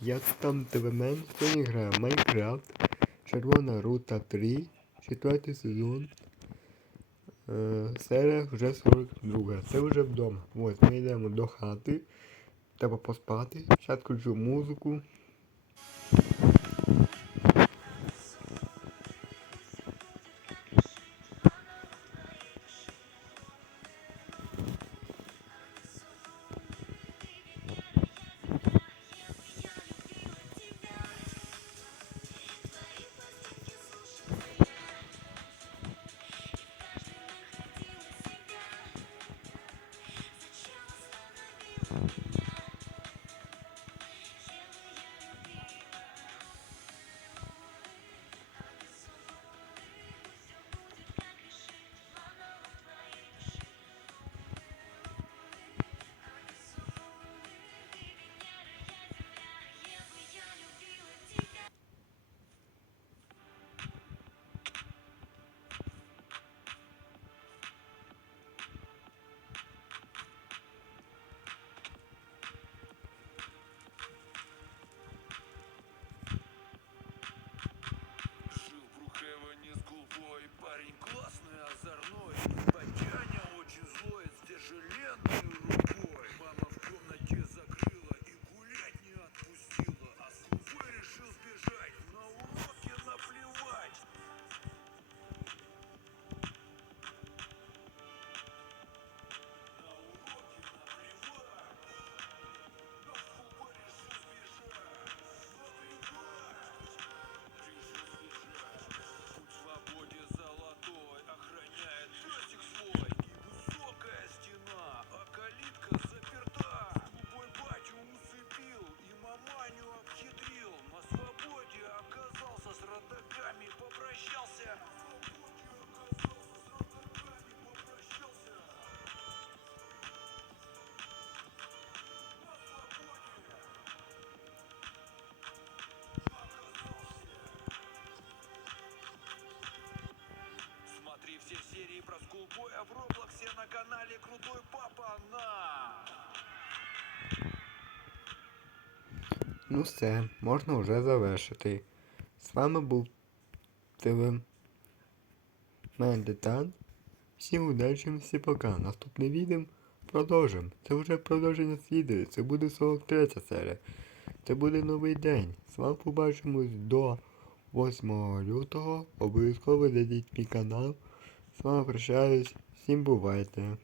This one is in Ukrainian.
Я там ТВМен, сьогодні грає Майнкрафт, Червона Рута 3, четвертий сезон. Е, серія вже 42. Це вже вдома. Ось ми йдемо до хати. Треба поспати. Зараз включу музику. В Роблоксе на канале Крутой Папа на... Ну все, можна вже завершити. З вами був ТВ Мен Детан. Всім удачі, всі пока. Наступне відео продовжимо. Це вже продовження з відео. Це буде 43 серія. Це буде новий день. З вами побачимось до 8 лютого. Обов'язково зайдіть мій канал. З вами прощаюсь. Всім бувайте.